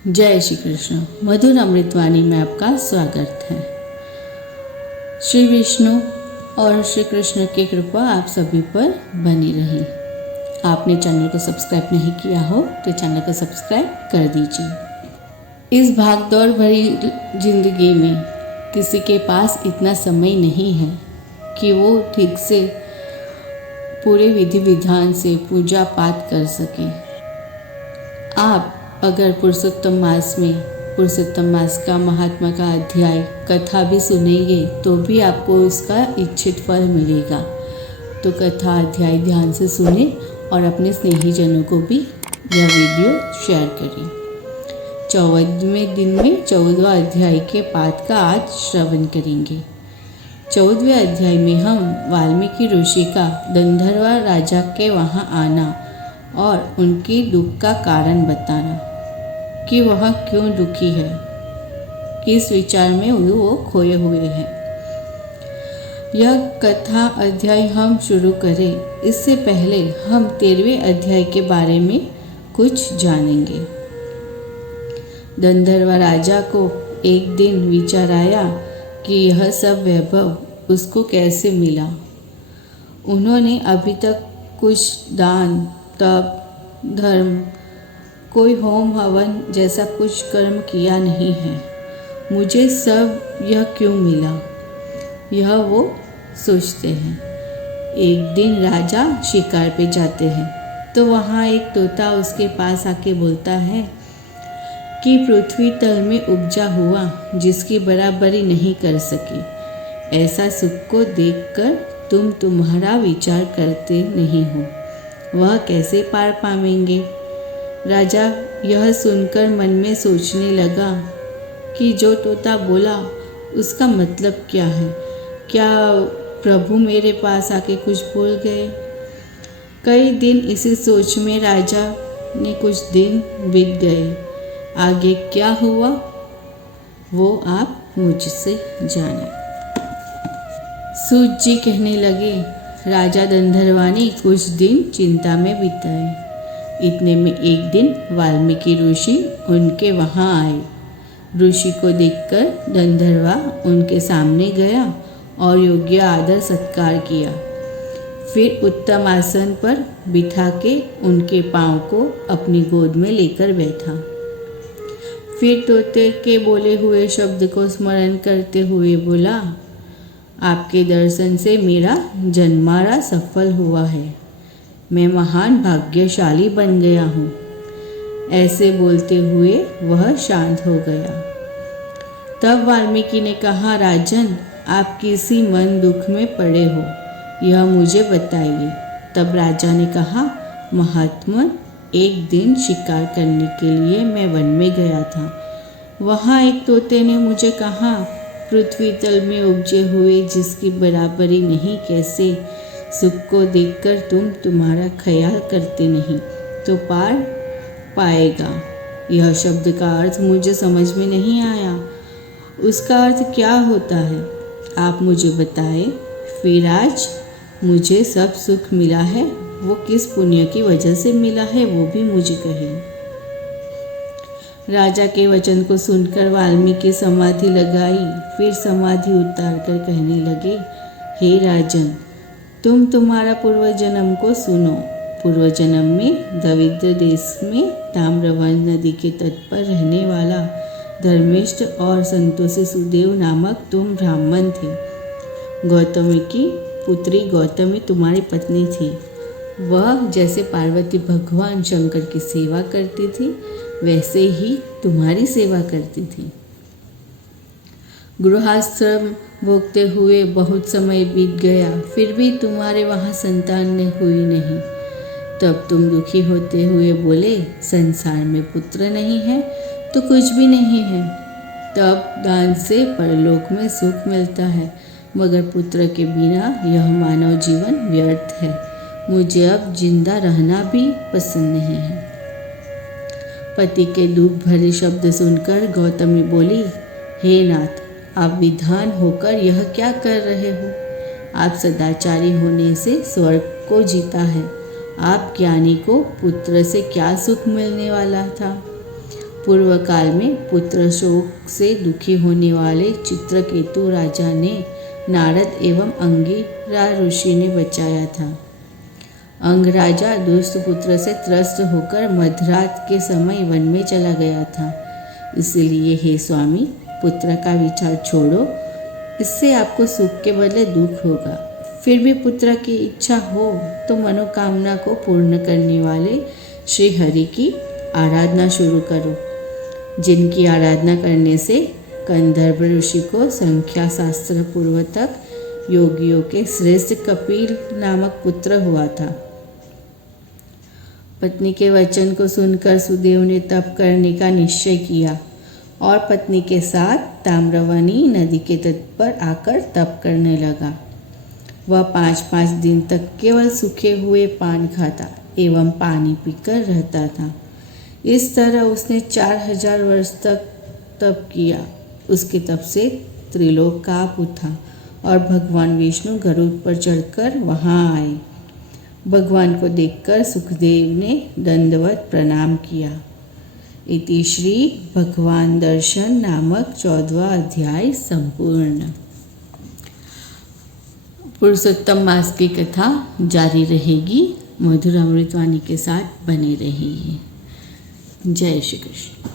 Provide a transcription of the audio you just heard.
जय श्री कृष्ण। मधुर अमृतवाणी में आपका स्वागत है। श्री विष्णु और श्री कृष्ण की कृपा आप सभी पर बनी रहे। आपने चैनल को सब्सक्राइब नहीं किया हो तो चैनल को सब्सक्राइब कर दीजिए। इस भागदौड़ भरी जिंदगी में किसी के पास इतना समय नहीं है कि वो ठीक से पूरे विधि विधान से पूजा पाठ कर सके। आप अगर पुरुषोत्तम मास का महात्मा का अध्याय कथा भी सुनेंगे तो भी आपको उसका इच्छित फल मिलेगा। तो कथा अध्याय ध्यान से सुने और अपने स्नेहीजनों को भी यह वीडियो शेयर करें। 14वें दिन में 14वां अध्याय के पाठ का आज श्रवण करेंगे। 14वें अध्याय में हम वाल्मीकि ऋषि का गंधर्व राजा के वहाँ आना और उनकी दुख का कारण बताना कि वह क्यों दुखी है, किस विचार में वो खोए हुए हैं। यह कथा अध्याय हम शुरू करें इससे पहले हम 13वें अध्याय के बारे में कुछ जानेंगे। गंधर्व राजा को एक दिन विचार आया कि यह सब वैभव उसको कैसे मिला। उन्होंने अभी तक कुछ दान तप धर्म कोई होम हवन जैसा कुछ कर्म किया नहीं है। मुझे सब यह क्यों मिला, यह वो सोचते हैं। एक दिन राजा शिकार पे जाते हैं तो वहाँ एक तोता उसके पास आके बोलता है कि पृथ्वी तल में उपजा हुआ जिसकी बराबरी नहीं कर सकी, ऐसा सुख को देखकर तुम तुम्हारा विचार करते नहीं हो, वह कैसे पार पावेंगे। राजा यह सुनकर मन में सोचने लगा कि जो तोता बोला उसका मतलब क्या है। क्या प्रभु मेरे पास आके कुछ बोल गए। कई दिन इसी सोच में राजा ने कुछ दिन बीत गए। आगे क्या हुआ वो आप मुझसे जाने। सूत जी कहने लगे, राजा गंधर्वानी कुछ दिन चिंता में बिताए। इतने में एक दिन वाल्मीकि ऋषि उनके वहाँ आए। ऋषि को देखकर गंधर्वा उनके सामने गया और योग्य आदर सत्कार किया। फिर उत्तम आसन पर बिठा के उनके पाँव को अपनी गोद में लेकर बैठा। फिर तोते के बोले हुए शब्द को स्मरण करते हुए बोला, आपके दर्शन से मेरा जन्मारा सफल हुआ है, मैं महान भाग्यशाली बन गया हूँ। ऐसे बोलते हुए वह शांत हो गया। तब वाल्मीकि ने कहा, राजन आप किसी मन दुख में पड़े हो, यह मुझे बताइए। तब राजा ने कहा, महात्मा एक दिन शिकार करने के लिए मैं वन में गया था। वहाँ एक तोते ने मुझे कहा, पृथ्वी तल में उपजे हुए जिसकी बराबरी नहीं, कैसे सुख को देखकर तुम तुम्हारा ख्याल करते नहीं तो पार पाएगा। यह शब्द का अर्थ मुझे समझ में नहीं आया, उसका अर्थ क्या होता है आप मुझे बताएं। फिर आज मुझे सब सुख मिला है वो किस पुण्य की वजह से मिला है वो भी मुझे कहें। राजा के वचन को सुनकर वाल्मीकि समाधि लगाई। फिर समाधि उतार कर कहने लगे, हे राजन तुम तुम्हारा पूर्व जन्म को सुनो। पूर्व जन्म में दरिद्र देश में ताम्रवर्ण नदी के तट पर रहने वाला धर्मिष्ठ और संतोषी सुदेव नामक तुम ब्राह्मण थे। गौतमी की पुत्री गौतमी तुम्हारी पत्नी थी। वह जैसे पार्वती भगवान शंकर की सेवा करती थी वैसे ही तुम्हारी सेवा करती थी। गृहस्थाश्रम भोगते हुए बहुत समय बीत गया, फिर भी तुम्हारे वहाँ संतान हुई नहीं। तब तुम दुखी होते हुए बोले, संसार में पुत्र नहीं है तो कुछ भी नहीं है। तब दान से परलोक में सुख मिलता है, मगर पुत्र के बिना यह मानव जीवन व्यर्थ है। मुझे अब जिंदा रहना भी पसंद नहीं है। पति के दुख भरे शब्द सुनकर गौतमी बोली, हे नाथ आप विद्वान होकर यह क्या कर रहे हो। आप सदाचारी होने से स्वर्ग को जीता है। आप ज्ञानी को पुत्र से क्या सुख मिलने वाला था। पूर्व काल में पुत्र शोक से दुखी होने वाले चित्रकेतु राजा ने नारद एवं अंगिरा ऋषि ने बचाया था। अंग राजा दुष्ट पुत्र से त्रस्त होकर मध्यरात के समय वन में चला गया था। इसलिए हे स्वामी, पुत्र का विचार छोड़ो, इससे आपको सुख के बदले दुख होगा। फिर भी पुत्र की इच्छा हो तो मनोकामना को पूर्ण करने वाले श्री हरि की आराधना शुरू करो, जिनकी आराधना करने से कंधर्व ऋषि को संख्या शास्त्र पूर्वक योगियों के श्रेष्ठ कपिल नामक पुत्र हुआ था। पत्नी के वचन को सुनकर सुदेव ने तप करने का निश्चय किया और पत्नी के साथ ताम्रवनी नदी के तट पर आकर तप करने लगा। वह 5-5 दिन तक केवल सूखे हुए पान खाता एवं पानी पीकर रहता था। इस तरह उसने 4000 वर्ष तक तप किया। उसके तप से त्रिलोक कांप उठा और भगवान विष्णु गरुड़ पर चढ़कर वहां आए। भगवान को देखकर सुखदेव ने दंडवत प्रणाम किया। इति श्री भगवान दर्शन नामक 14वां अध्याय संपूर्ण। पुरुषोत्तम मास की कथा जारी रहेगी। मधुर अमृतवाणी के साथ बने रहिए। जय श्री कृष्ण।